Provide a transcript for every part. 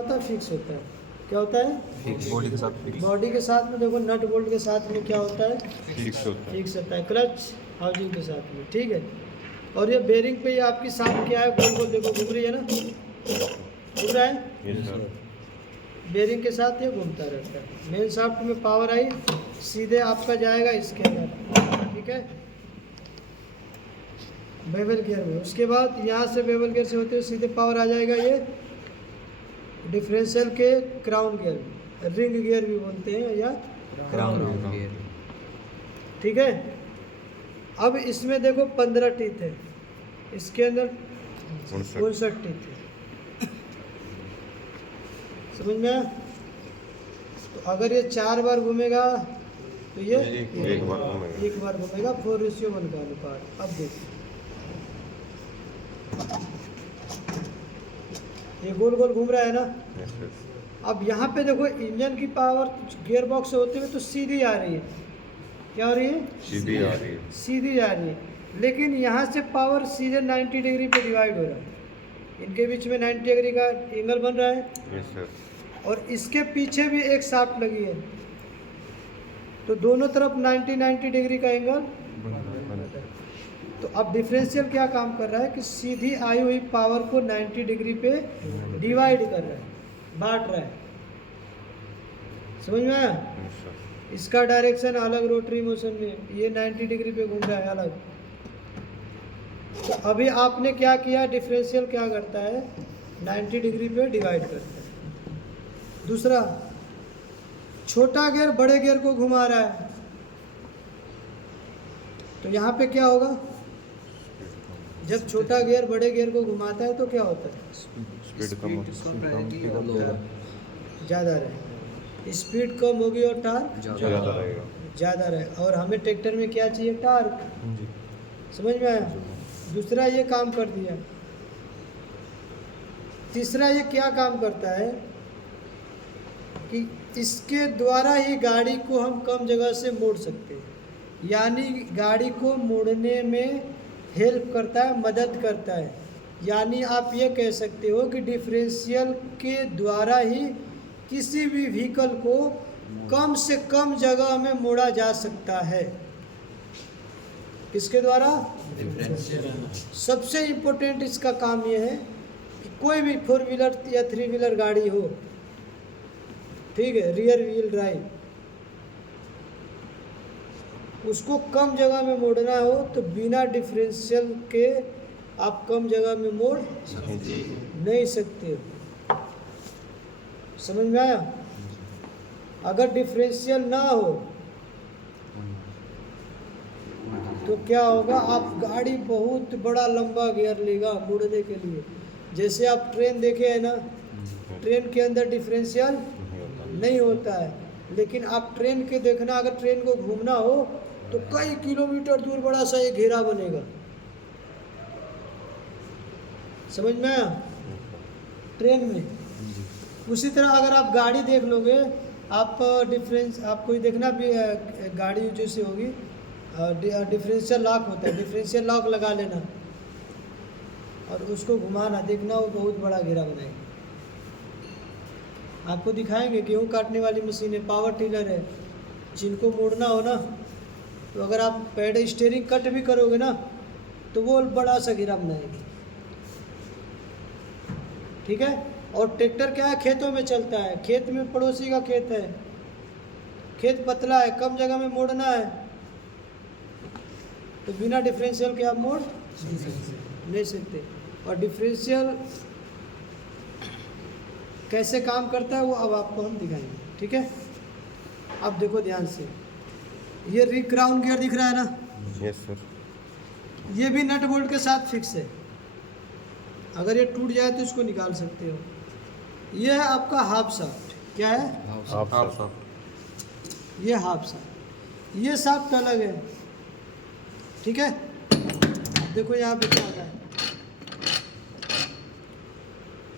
होता है, फिक्स होता है। क्या होता है? फिक्स। बॉडी के साथ फिक्स। बॉडी के साथ में देखो नट बोल्ट के साथ में क्या होता है? फिक्स होता है। फिक्स होता है। क्लच हाउसिंग के साथ में, ठीक है। और ये बेरिंग पे ये आपकी शाफ्ट क्या है, गोल गोल देखो घूम रही है ना, घूम रहा है। Yes sir. बेरिंग के साथ ये घूमता रहता है। मेन शाफ्ट में पावर आई सीधे आपका जाएगा इसके अंदर, ठीक है, बेवल गियर में। उसके बाद यहाँ से बेवल गियर से होते हुए सीधे पावर आ जाएगा ये डिफरेंशियल के क्राउन गियर में, रिंग गियर भी बोलते हैं या क्राउन गियर, ठीक है। अब इसमें देखो 15 टीथ है, इसके अंदर 59 टीथ है, समझ में आया? तो अगर ये 4 बार घूमेगा तो ये एक बार घूमेगा 4:1 का अनुपात। अब देखिए ये गोल गोल घूम रहा है ना। अब यहाँ पे देखो इंजन की पावर गियर बॉक्स से होते हुए तो सीधी आ रही है। क्या हो रही है? सीधी आ रही है। सीधी जा रही है, लेकिन यहाँ से पावर सीधे 90 डिग्री पे डिवाइड हो रहा है। इनके बीच में 90 डिग्री का एंगल बन रहा है। Yes sir. और इसके पीछे भी एक शाफ्ट लगी है, तो दोनों तरफ 90 डिग्री का एंगल। तो अब डिफरेंशियल क्या काम कर रहा है कि सीधी आई हुई पावर को 90 डिग्री पे डिवाइड कर रहा है, बांट रहा है। समझ में आया? इसका डायरेक्शन अलग रोटरी मोशन में, ये 90 डिग्री पे घूम रहा है अलग। तो अभी आपने क्या किया, डिफरेंशियल क्या करता है, 90 डिग्री पे डिवाइड करता है। दूसरा, छोटा गियर बड़े गियर को घुमा रहा है, तो यहाँ पे क्या होगा, जब छोटा गियर बड़े गियर को घुमाता है तो क्या होता है, स्पीड कम ज़्यादा रहे, स्पीड कम होगी और टार्क ज़्यादा रहेगा। ज़्यादा रहे। और हमें ट्रैक्टर में क्या चाहिए, टार्क। समझ में आया? दूसरा ये काम कर दिया। तीसरा ये क्या काम करता है कि इसके द्वारा ही गाड़ी को हम कम जगह से मोड़ सकते हैं, यानी गाड़ी को मोड़ने में हेल्प करता है, मदद करता है। यानी आप ये कह सकते हो कि डिफरेंशियल के द्वारा ही किसी भी व्हीकल को कम से कम जगह में मोड़ा जा सकता है। किसके द्वारा? सबसे इम्पोर्टेंट इसका काम यह है कि कोई भी 4 व्हीलर या 3 व्हीलर गाड़ी हो, ठीक है, रियर व्हील ड्राइव, उसको कम जगह में मोड़ना हो तो बिना डिफरेंशियल के आप कम जगह में मोड़ नहीं सकते हो। समझ में आया? अगर डिफरेंशियल ना हो तो क्या होगा, आप गाड़ी बहुत बड़ा लंबा गियर लेगा मुड़ने के लिए। जैसे आप ट्रेन देखे है ना, ट्रेन के अंदर डिफरेंशियल नहीं होता है, लेकिन आप ट्रेन के देखना, अगर ट्रेन को घूमना हो तो कई किलोमीटर दूर बड़ा सा एक घेरा बनेगा। समझ में आया? ट्रेन में उसी तरह अगर आप गाड़ी देख लोगे, आप आपको देखना भी गाड़ी जैसी होगी, डिफरेंशियल लॉक होता है, डिफरेंशियल लॉक लगा लेना और उसको घुमाना, देखना वो बहुत बड़ा घेरा बनाएगा। आपको दिखाएंगे, गेहूँ काटने वाली मशीन है, पावर टिलर है, जिनको मोड़ना हो ना, तो अगर आप पैडल स्टीयरिंग कट भी करोगे ना तो वो बड़ा सा घेरा बनाएगी, ठीक है। और ट्रैक्टर क्या है, खेतों में चलता है, खेत में पड़ोसी का खेत है, खेत पतला है, कम जगह में मोड़ना है, तो बिना डिफरेंशियल के आप मोड़ नहीं सकते। और डिफरेंशियल कैसे काम करता है वो अब आपको हम दिखाएंगे, ठीक है। अब देखो ध्यान से, ये क्राउन गियर दिख रहा है ना, यस सर। ये भी नट बोल्ट के साथ फिक्स है, अगर ये टूट जाए तो इसको निकाल सकते हो। ये है आपका हाफ शाफ्ट, क्या है, हाफ शाफ्ट। ये हाफ शाफ्ट, ये शाफ्ट अलग है, ठीक है। देखो यहाँ पे क्या होता है,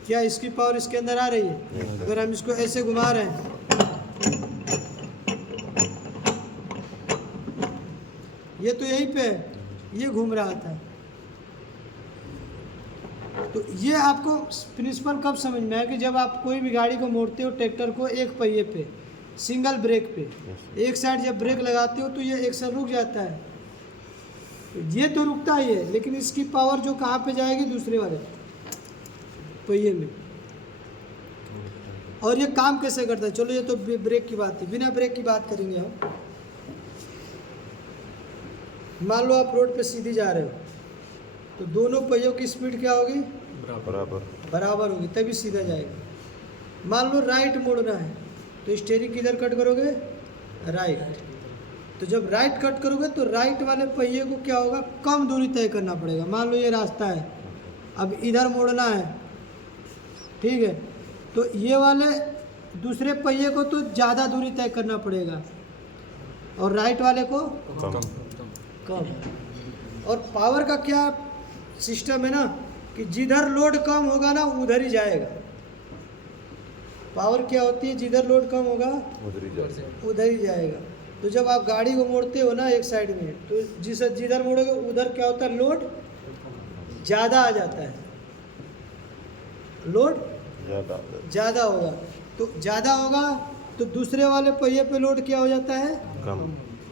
क्या इसकी पावर इसके अंदर आ रही है? अगर हम इसको ऐसे घुमा रहे हैं, ये तो यहीं पे है, ये घूम रहा था, तो ये आपको प्रिंसिपल कब समझ में आया कि जब आप कोई भी गाड़ी को मोड़ते हो ट्रैक्टर को एक पहिए पे सिंगल ब्रेक पे एक साइड जब ब्रेक लगाते हो तो ये एक साइड रुक जाता है, तो ये तो रुकता ही है, लेकिन इसकी पावर जो कहाँ पे जाएगी दूसरे वाले पहिए में। और ये काम कैसे करता है, चलो ये तो ब्रेक की बात है, बिना ब्रेक की बात करेंगे हम। मान लो आप रोड पे सीधी जा रहे हो तो दोनों पहियों की स्पीड क्या होगी, बराबर होगी, तभी सीधा जाएगा। मान लो राइट मोड़ना है तो स्टीयरिंग किधर कट करोगे, राइट। तो जब राइट कट करोगे तो राइट वाले पहिए को क्या होगा, कम दूरी तय करना पड़ेगा। मान लो ये रास्ता है, अब इधर मोड़ना है, ठीक है, तो ये वाले दूसरे पहिए को तो ज़्यादा दूरी तय करना पड़ेगा और राइट वाले को कम। और पावर का क्या सिस्टम है ना कि जिधर लोड कम होगा ना उधर ही जाएगा। पावर क्या होती है, जिधर लोड कम होगा उधर ही जाएगा। तो जब आप गाड़ी को मोड़ते हो ना एक साइड में, तो जिधर मोड़ोगे उधर क्या होता है, लोड ज़्यादा आ जाता है, लोड ज़्यादा होगा। तो ज़्यादा होगा तो दूसरे वाले पहिए पे लोड क्या हो जाता है,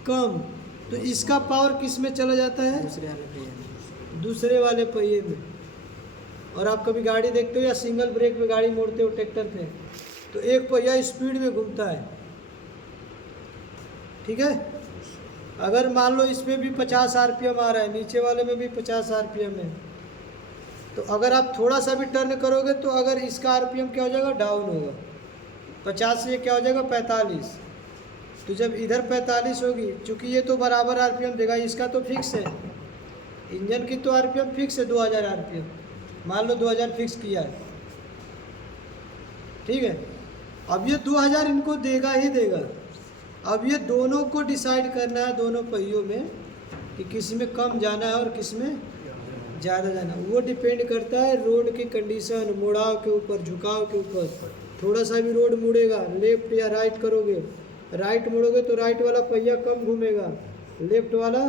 कम। तो इसका पावर किस में चला जाता है, दूसरे वाले पहिए में। और आप कभी गाड़ी देखते हो या सिंगल ब्रेक में गाड़ी मोड़ते हो ट्रैक्टर पे, तो एक पहिया स्पीड में घूमता है, ठीक है। अगर मान लो इसमें भी 50 आरपीएम आ रहा है, नीचे वाले में भी 50 आरपीएम है, तो अगर आप थोड़ा सा भी टर्न करोगे तो अगर इसका आरपीएम क्या हो जाएगा, डाउन होगा। 50 से क्या हो जाएगा, 45। तो जब इधर 45 होगी, चूँकि ये तो बराबर आरपीएम देगा, इसका तो फिक्स है, इंजन की तो आरपीएम फिक्स है 2000 आरपीएम, मान लो 2000 फिक्स किया है, ठीक है। अब ये 2000 इनको देगा ही देगा। अब ये दोनों को डिसाइड करना है, दोनों पहियों में, कि किसी में कम जाना है और किस में ज़्यादा जाना है। वो डिपेंड करता है रोड की कंडीशन, मुड़ाव के ऊपर, झुकाव के ऊपर। थोड़ा सा भी रोड मुड़ेगा, लेफ्ट या राइट करोगे, राइट मुड़ोगे तो राइट वाला पहिया कम घूमेगा, लेफ्ट वाला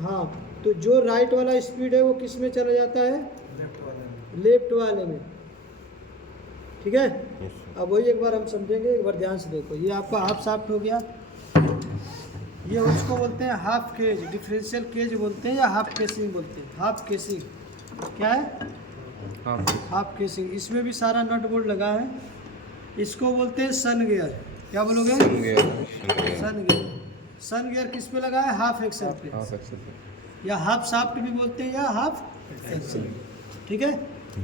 हाँ। तो जो राइट वाला स्पीड है वो किस में चला जाता है, लेफ्ट वाले में, ठीक है। अब वही एक बार हम समझेंगे, एक बार ध्यान से देखो। ये आपका हाफ शाफ्ट हो गया, ये उसको बोलते हैं हाफ केज, डिफरेंशियल केज बोलते हैं या हाफ केसिंग बोलते हैं। हाफ केसिंग क्या है, हाफ केसिंग। इसमें भी सारा नट बोल्ट लगा है। इसको बोलते हैं सन गियर। क्या बोलोगे, सन गियर। सन गियर किस पे लगा है, हाफ एक्सल पे, या हाफ शाफ्ट भी बोलते हैं या हाफ एक्सल, ठीक है।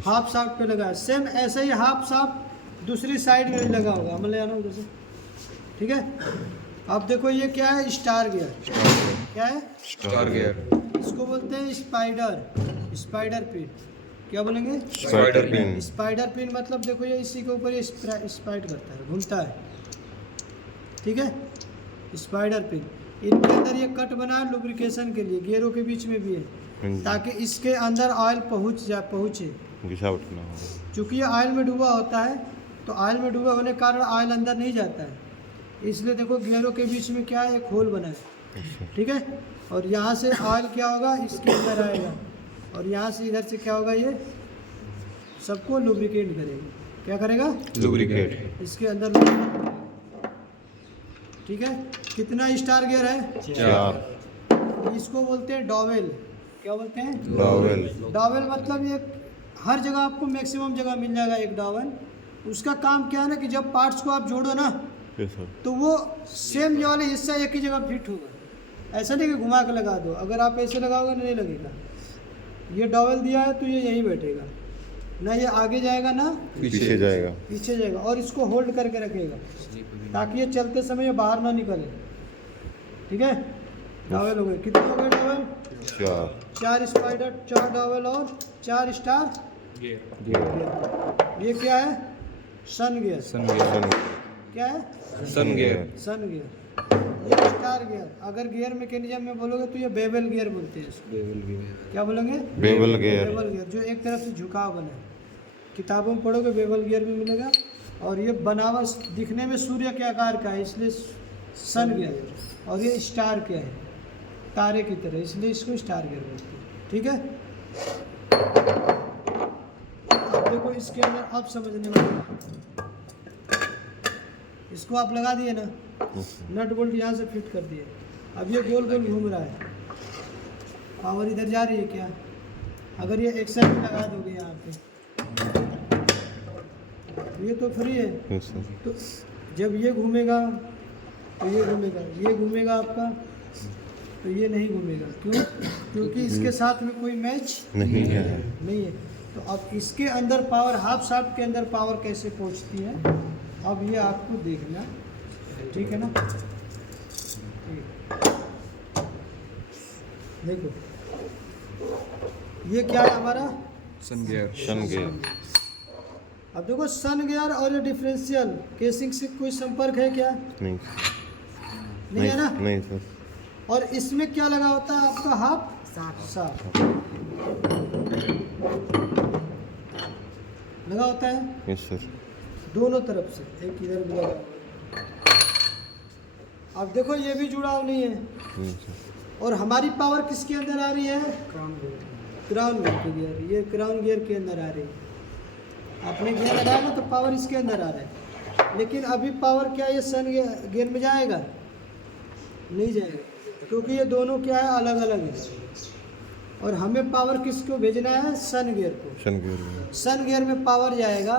हाफ शाफ्ट पे लगा है। सेम ऐसे ही हाफ शाफ्ट दूसरी साइड में भी लगा होगा, मतलब आना उधर से, ठीक है। अब देखो ये क्या है, स्टार गियर। क्या है, स्टार गियर। इसको बोलते हैं स्पाइडर, स्पाइडर पिन। क्या बोलेंगे, स्पाइडर पिन। स्पाइडर पिन मतलब देखो ये इसी के ऊपर ये स्पाइड करता है, घूमता है, ठीक है, स्पाइडर पिन। इनके अंदर ये कट बना है लुब्रिकेशन के लिए, गियरों के बीच में भी है, ताकि इसके अंदर ऑयल पहुँचे। चूँकि ये ऑयल में डूबा होता है, तो ऑयल में डूबा होने के कारण ऑयल अंदर नहीं जाता है, इसलिए देखो गियरों के बीच में क्या है, एक होल बना है, ठीक है। और यहाँ से ऑयल क्या होगा, इसके अंदर आएगा, और यहाँ से इधर से क्या होगा, ये सबको लुब्रिकेट करेगा। क्या करेगा, लुब्रिकेट। इसके अंदर, ठीक है। कितना स्टार गियर है, 4। इसको बोलते हैं डॉवेल। क्या बोलते हैं, डॉवेल। डॉवेल मतलब ये हर जगह आपको मैक्सिमम जगह मिल जाएगा एक डॉवेल। उसका काम क्या है ना कि जब पार्ट्स को आप जोड़ो ना, तो वो सेम ये वाला हिस्सा एक ही जगह फिट होगा। ऐसा नहीं कि घुमा के लगा दो, अगर आप ऐसे लगाओगे नहीं लगेगा। ये डॉवेल दिया है तो ये यहीं बैठेगा, ना ये आगे जाएगा ना पीछे जाएगा, पीछे जाएगा। और इसको होल्ड करके रखेगा ताकि ये चलते समय ये बाहर ना निकले, ठीक है। डॉवेल हो गए, कितने हो गए डॉवेल, 4 स्पाइडर, 4 डॉवेल और 4 स्टार गियर। ये क्या है, सन गियर। क्या है, सन गियर। सन गियर। ये स्टार गियर। अगर गियर मैकेनिज्म में बोलोगे तो ये बेवल गियर बोलते हैं इसको। क्या बोलेंगे, बेवल गियर। बेवल गियर, जो एक तरफ से झुकाव बना है। किताबों में पढ़ोगे बेवल गियर भी मिलेगा। और ये बनावट दिखने में सूर्य के आकार का है, इसलिए सन गियर। और ये स्टार क्या है, तारे की तरह, इसलिए इसको स्टार गियर बोलते हैं, ठीक है। देखो इसके अंदर अब समझने वाला, इसको आप लगा दिए ना, नट बोल्ट यहाँ से फिट कर दिए, अब ये गोल गोल घूम रहा है, पावर इधर जा रही है क्या? अगर ये एक साइड लगा दोगे यहाँ पे, ये तो फ्री है, यस सर। तो जब ये घूमेगा तो ये घूमेगा, ये घूमेगा आपका तो ये नहीं घूमेगा, क्यों? क्योंकि इसके साथ में कोई मैच नहीं है। नहीं है। तो अब इसके अंदर पावर, हाफ शाफ्ट के अंदर पावर कैसे पहुंचती है, अब ये आपको देखना, ठीक है ना? देखो ये क्या है हमारा सन गियर। सन गियर। अब देखो सन गियर और ये डिफरेंशियल केसिंग से कोई संपर्क है क्या? नहीं नहीं है ना? नहीं सर। और इसमें क्या लगा होता है आपका हाफ शाफ्ट लगा होता है यस सर। दोनों तरफ से, एक इधर भी लगा हुआ है। अब देखो ये भी जुड़ाव नहीं है, नहीं सर। और हमारी पावर किसके अंदर आ रही है? क्राउन गियर के गियर, ये क्राउन गियर के अंदर आ रही है। आपने गियर लगाया ना तो पावर इसके अंदर आ रहा है, लेकिन अभी पावर क्या ये सन गियर में जाएगा? नहीं जाएगा, क्योंकि ये दोनों क्या है, अलग अलग है। और हमें पावर किसको भेजना है? सन गियर को। सन गियर में। सन गियर में पावर जाएगा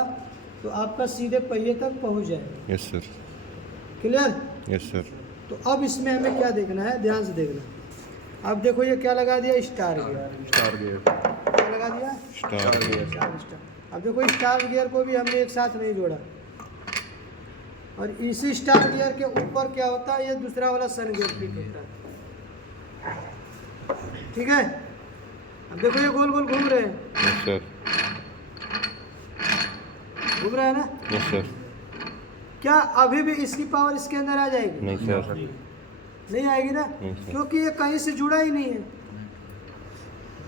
तो आपका सीधे पहिए तक पहुंच जाएगा। Yes sir. Clear? Yes sir. तो अब इसमें हमें क्या देखना है, ध्यान से देखना। अब देखो ये क्या लगा दिया? Star gear. Star gear. क्या लगा दिया? Star gear. स्टार। अब देखो स्टार गियर को भी हमने एक साथ नहीं जोड़ा, और इसी स्टार गियर के ऊपर क्या होता है, ये दूसरा वाला सन गियर फिट होता है, ठीक है? अब देखो ये गोल गोल घूम रहे हैं, यस सर। घूम रहा है ना? Yes sir. क्या अभी भी इसकी पावर इसके अंदर आ जाएगी? नहीं सर। नहीं आएगी ना, नहीं सर। क्योंकि ये कहीं से जुड़ा ही नहीं है।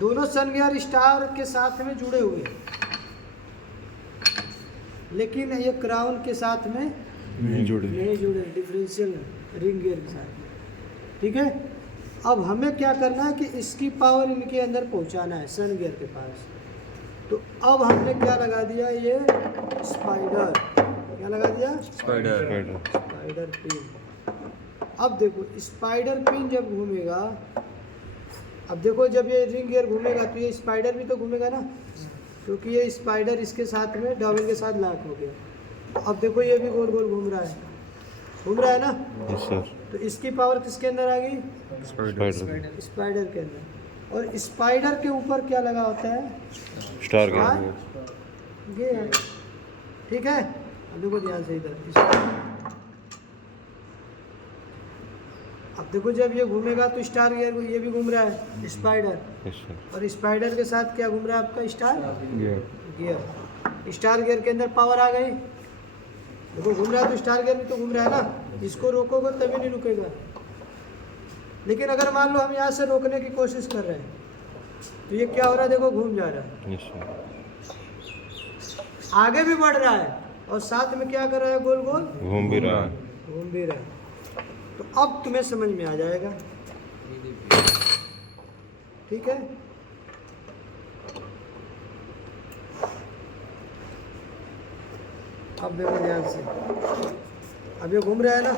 दोनों सन गियर स्टार के साथ में जुड़े हुए हैं, लेकिन ये क्राउन के साथ में नहीं जुड़े। नहीं जुड़े, डिफरेंशियल रिंग गियर के साथ में, ठीक है? अब हमें क्या करना है कि इसकी पावर इनके अंदर पहुंचाना है, सन गियर के पास। तो अब हमने क्या लगा दिया? ये स्पाइडर। क्या लगा दिया? स्पाइडर। Spider pin. अब देखो स्पाइडर पिन जब घूमेगा, अब देखो जब ये रिंग गियर घूमेगा तो ये स्पाइडर भी तो घूमेगा ना, क्योंकि ये स्पाइडर इसके साथ में डबल के साथ लॉक हो गया। अब देखो ये भी गोल गोल घूम रहा है, घूम रहा है ना? Yes sir. तो इसकी पावर किसके अंदर आ गई? स्पाइडर। स्पाइडर के अंदर। और स्पाइडर के ऊपर क्या लगा होता है? Star gear. गियर, ठीक है? अब देखो ध्यान से इधर, अब देखो जब ये घूमेगा तो स्टार गियर, ये भी घूम रहा है स्पाइडर, यस सर। और स्पाइडर के साथ क्या घूम रहा है आपका? Star gear. Gear. Star gear के अंदर पावर आ गई, देखो घूम रहा है तो स्टार गियर भी तो घूम रहा है ना, इसको रोकोगे तभी नहीं रुकेगा। लेकिन अगर मान लो हम यहाँ से रोकने की कोशिश कर रहे हैं तो ये क्या हो रहा है? देखो घूम जा रहा है, यस सर। आगे भी बढ़ रहा है, और साथ में क्या कर रहा है? गोल गोल घूम भी रहा है। घूम भी रहा है। तो अब तुम्हें समझ में आ जाएगा, ठीक है? अब देखो ध्यान से, अब ये घूम रहा है ना,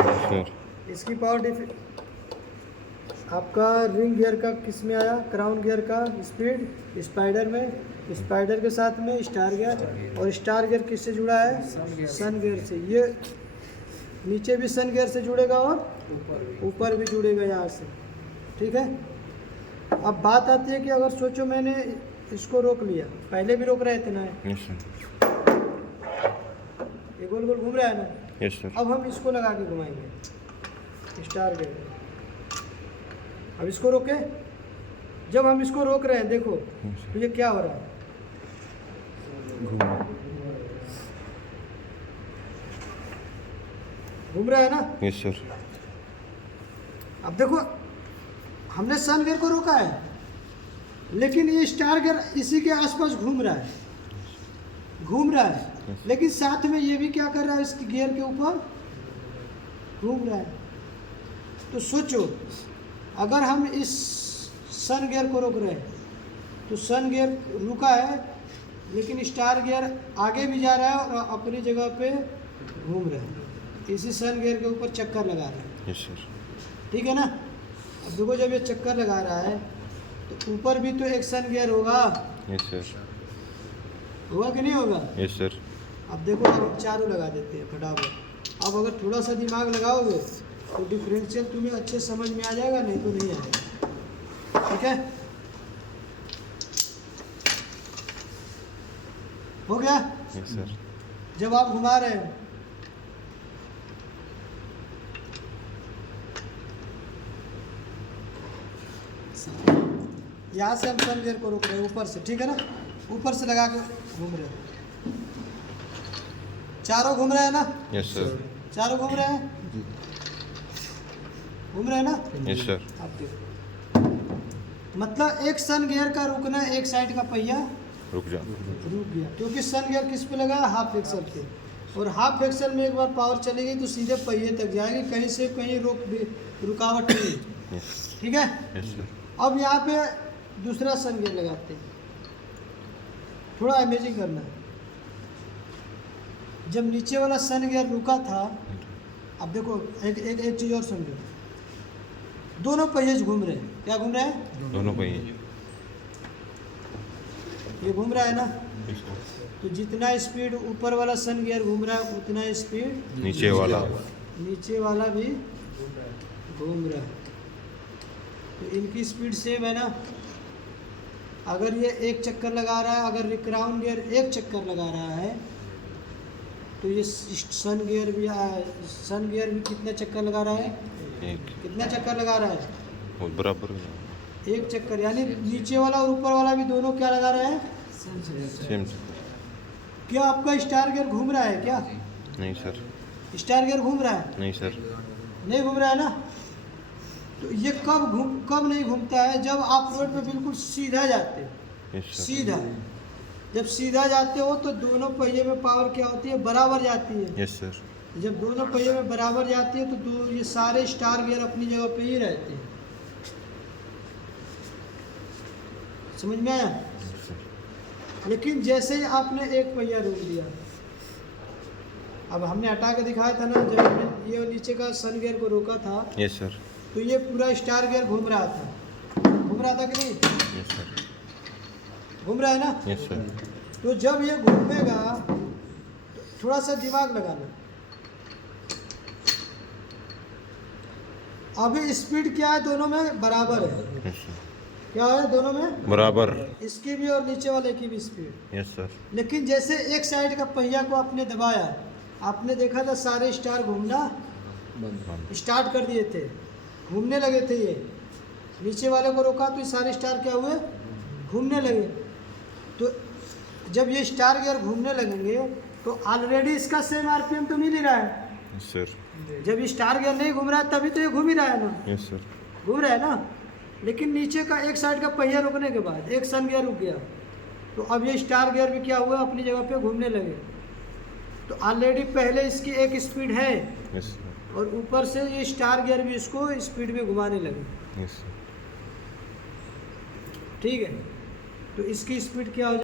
यस सर। इसकी पावर आपका रिंग गियर का किस में आया? क्राउन गियर का स्पीड स्पाइडर में, स्पाइडर के साथ में स्टार गियर, और स्टार गियर किससे जुड़ा है? सन गियर से। ये नीचे भी सन गियर से जुड़ेगा और ऊपर भी जुड़ेगा यहाँ से, ठीक है? अब बात आती है कि अगर सोचो मैंने इसको रोक लिया, पहले भी रोक रहे थे ना, यस सर। ये गोल गोल घूम रहा है ना, यस सर। अब हम इसको लगा के घुमाएंगे स्टार गियर। अब इसको रोके, जब हम इसको रोक रहे हैं देखो तो ये क्या हो रहा है? घूम रहा है ना? Yes sir. अब देखो हमने सन गियर को रोका है, लेकिन ये स्टार गियर इसी के आसपास घूम रहा है, घूम रहा है, लेकिन साथ में ये भी क्या कर रहा है? इसके गियर के ऊपर घूम रहा है। तो सोचो अगर हम इस सन गियर को रोक रहे हैं तो सन गियर रुका है, लेकिन स्टार गियर आगे भी जा रहा है और अपनी जगह पे घूम रहा है। इसी सन गियर के ऊपर चक्कर लगा रहा है। Yes sir. ठीक है ना। अब देखो जब ये चक्कर लगा रहा है तो ऊपर भी तो एक सन गियर होगा, यस सर। होगा कि नहीं होगा? Yes sir. अब देखो अब हम चारों लगा देते हैं फटाफट। अब अगर थोड़ा सा दिमाग लगाओगे तो डिफरेंशियल तुम्हें अच्छे समझ में आ जाएगा, नहीं तो नहीं आएगा। ठीक है, हो गया। Yes sir. जब आप घुमा रहे हो यहाँ से हम सन गियर को रोक रहे हैं ऊपर से, ठीक है ना, ऊपर से लगा के घूम रहे हैं। चारों घूम रहे हैं ना? Yes sir. चारों घूम रहे हैं, घूम रहे हैं ना? Yes sir. आप देखो, मतलब एक सन गियर का रुकना, एक साइड का पहिया रुक जा। रुक गया, क्योंकि सन गियर किस पे लगा है? हाफ एक्सल पे। और हाफ एक्सल में एक बार पावर चली गई तो सीधे पहिए तक जाएगी, कहीं से कहीं रुकावट नहीं। यस। ठीक है। Yes sir. अब यहाँ पे दूसरा सन गियर लगाते हैं, थोड़ा इमेजिंग करना है। जब नीचे वाला सन गियर रुका था, अब देखो एक चीज़ और समझो, दोनों पहिए घूम रहे हैं। क्या घूम रहे हैं? दोनों पहिए। ये घूम रहा है ना, यस सर। तो जितना स्पीड ऊपर वाला सन गियर घूम रहा है उतना स्पीड नीचे वाला। नीचे वाला भी घूम रहा है। तो इनकी स्पीड सेम है ना। अगर ये एक चक्कर लगा रहा है, अगर क्राउन गियर एक चक्कर लगा रहा है, तो ये सन गियर भी कितना चक्कर लगा रहा है? एक। कितना चक्कर लगा रहा है? वो बराबर एक चक्कर। यानी नीचे वाला और ऊपर वाला भी दोनों क्या लगा रहे हैं? सेम। क्या आपका स्टार गियर घूम रहा है? क्या नहीं सर। स्टार गियर घूम रहा है? नहीं सर। नहीं घूम रहा है ना। तो ये कब नहीं घूमता है? जब आप रोड पे बिल्कुल सीधा जाते हो। Yes sir. सीधा, जब सीधा जाते हो तो दोनों पहिए में पावर क्या होती है? बराबर जाती है। Yes sir. जब दोनों पहिए में बराबर जाती है तो ये सारे स्टार गियर अपनी जगह पे ही रहते हैं। समझ में आया? Yes sir. लेकिन जैसे ही आपने एक पहिया रोक दिया, अब हमने हटा के दिखाया था ना, जब हमने ये नीचे का सन गियर को रोका था यस सर। तो ये पूरा स्टार गियर घूम रहा था। घूम रहा था कि नहीं? Yes sir. घूम रहा है ना। Yes sir. तो जब ये घूमेगा तो थोड़ा सा दिमाग लगाना। अभी स्पीड क्या है? दोनों में बराबर है। Yes sir. क्या है? दोनों में बराबर। इसकी भी और नीचे वाले की भी स्पीड। Yes sir. लेकिन जैसे एक साइड का पहिया को आपने दबाया, आपने देखा था सारे स्टार घूमना स्टार्ट कर दिए थे, घूमने लगे थे। ये नीचे वाले को रोका तो ये सारे स्टार क्या हुए? घूमने लगे। तो जब ये स्टार गियर घूमने लगेंगे तो ऑलरेडी इसका सेम आरपीएम तो मिल ही रहा है। Yes sir. जब ये स्टार गियर नहीं घूम रहा है तभी तो ये घूम ही रहा है ना। Yes sir. घूम रहा है ना। लेकिन नीचे का एक साइड का पहिया रुकने के बाद एक सन गियर रुक गया, तो अब ये स्टार गियर भी क्या हुआ? अपनी जगह पे घूमने लगे। तो ऑलरेडी पहले इसकी एक स्पीड है यस सर। और ऊपर से ये स्टार गियर भी इसको स्पीड में घुमाने लगे। Yes sir. ठीक है, तो इसकी स्पीड क्या हो